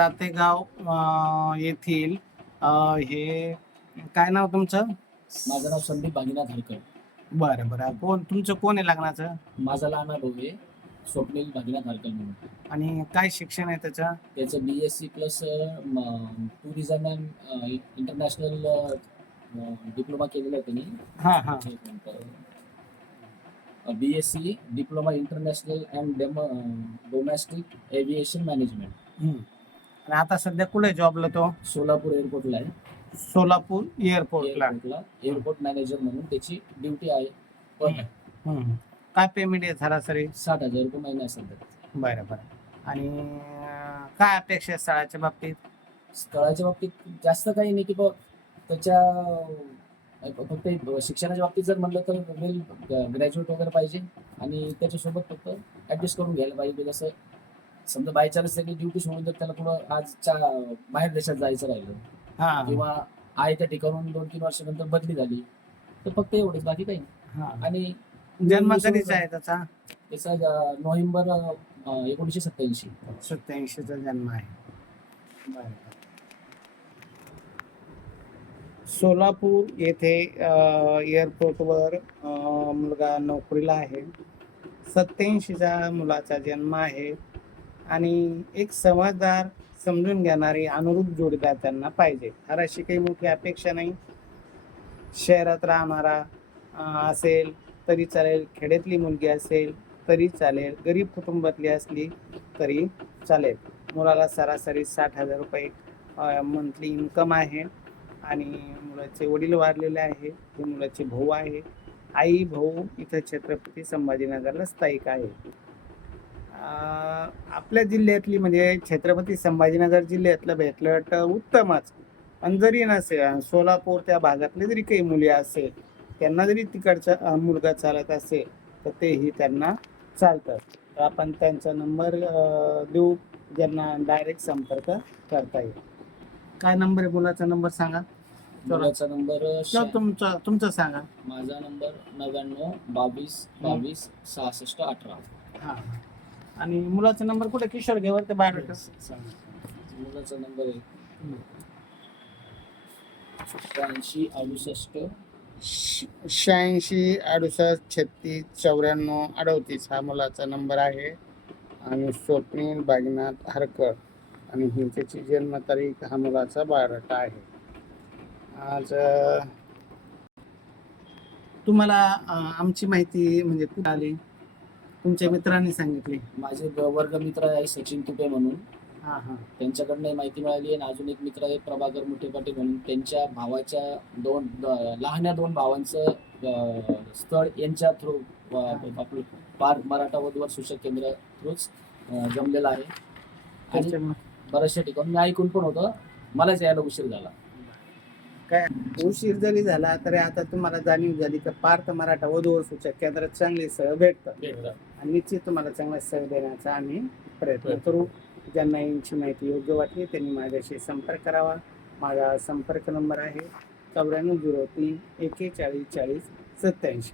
सातेगाव येथील हे काय नाव तुमचं? माझं नाव संदीप भागीनाथ हरकर. बरं बरं. तुमचं कोण आहे लग्नाचं? माझा लहान भाऊ आहे स्वप्नील भागीनाथ हरकर म्हणून. आणि काय शिक्षण आहे त्याचं? त्याचं BSc plus tourism and international diploma केलेला आहे त्यांनी. हां हां. BSc diploma international and domestic aviation management. आणि आता सध्या कुठे जॉबला तो? सोलापूर एअरपोर्टला आहे. सोलापूर एअरपोर्टला एअरपोर्ट मॅनेजर म्हणून त्याची ड्युटी आहे. काय पेमेंट आहे सरासरी? 60,000 रुपये महिना सध्या. बरं बरं. आणि काय अपेक्षा आहे स्थळाच्या बाबतीत? स्थळाच्या बाबतीत जास्त काही नाही की त्याच्या फक्त शिक्षणाच्या बाबतीत जर म्हणलं तर वेल ग्रॅज्युएट वगैरे पाहिजे आणि त्याच्यासोबत फक्त ऍडजस्ट करून घ्यायला पाहिजे. जसं समजा बाय चान्स त्यांनी ड्युटी सोडून जर त्याला पुढं आजच्या बाहेर देशात जायचं राहिलं किंवा आहे त्या ठिकाणून 2-3 वर्षानंतर बदली झाली तर फक्त एवढंच, बाकी काही नाही. आणि जन्म कधीचा आहे त्याचा? त्याचा नोव्हेंबर 1987 चा जन्म आहे. बरं. सोलापूर येथे एअरपोर्टवर मुलगा नोकरीला आहे. 87चा मुलाचा जन्म आहे आणि एक समजदार, समजून घेणारी अनुरूप जोडीदार त्यांना पाहिजे. फार अशी काही मोठी अपेक्षा नाही. शहरात राहणारा असेल तरी चालेल, खेड्यातली मुलगी असेल तरी चालेल, गरीब कुटुंबातली असली तरी चालेल. मुलाला सरासरी 60,000 रुपये मंथली इन्कम आहे आणि मुलाचे वडील वारलेले आहे. हे मुलाचे भाऊ आहे. आई भाऊ इथं छत्रपती संभाजीनगरला स्थायिक आहे. आपल्या जिल्ह्यातली म्हणजे छत्रपती संभाजीनगर जिल्ह्यातलं भेटलं तर उत्तमच. आणि जरी नसेल सोलापूर त्या भागातले जरी काही मुली असेल त्यांना जरी तिकडचा मुलगा चालत असेल तर तेही त्यांना चालतं. तर आपण त्यांचा नंबर देऊ ज्यांना डायरेक्ट संपर्क करता येईल. काय नंबर आहे मुलाचा? नंबर सांगा. मुलाचा नंबर तुमचा सांगा. माझा नंबर 99 22 22 66 18. हां. आणि मुलाचा नंबर कुठे? किशोर घेवर ते बाहेर मुलाचा नंबर आहे 86 68 86 68 36 94 38 हा मुलाचा नंबर आहे. आणि स्वप्नील भागीनाथ हरकर आणि ही त्याची जन्मतारीख, हा मुलाचा बायोडाटा आहे. आज तुम्हाला आमची माहिती म्हणजे कुठे आली? तुमच्या मित्रांनी सांगितली? माझे वर्ग मित्र आहे सचिन तुपे म्हणून. हां. त्यांच्याकडनं माहिती मिळाली. आणि अजून एक मित्र आहे प्रभाकर मुठेपाटी म्हणून. त्यांच्या भावाच्या लहान्या दोन भावांचं स्थळ यांच्या थ्रू आपलं पार्क मराठा वधूवर सूचक केंद्र थ्रूच जमलेलं आहे. आणि बऱ्याचशा ठिकाणी मी ऐकून पण होतं, मलाच यायला उशीर झाला. काय उशीर जरी झाला तरी आता तुम्हाला जाणीव झाली तर पार्थ मराठा वधूवर सूचक केंद्रात चांगली स्थळ भेटतात आणि निश्चित तुम्हाला चांगला स्थळ देण्याचा आम्ही प्रयत्न करू. ज्यांना यांची माहिती योग्य वाटली त्यांनी माझ्याशी संपर्क करावा. माझा संपर्क नंबर आहे 9403 41 40 87.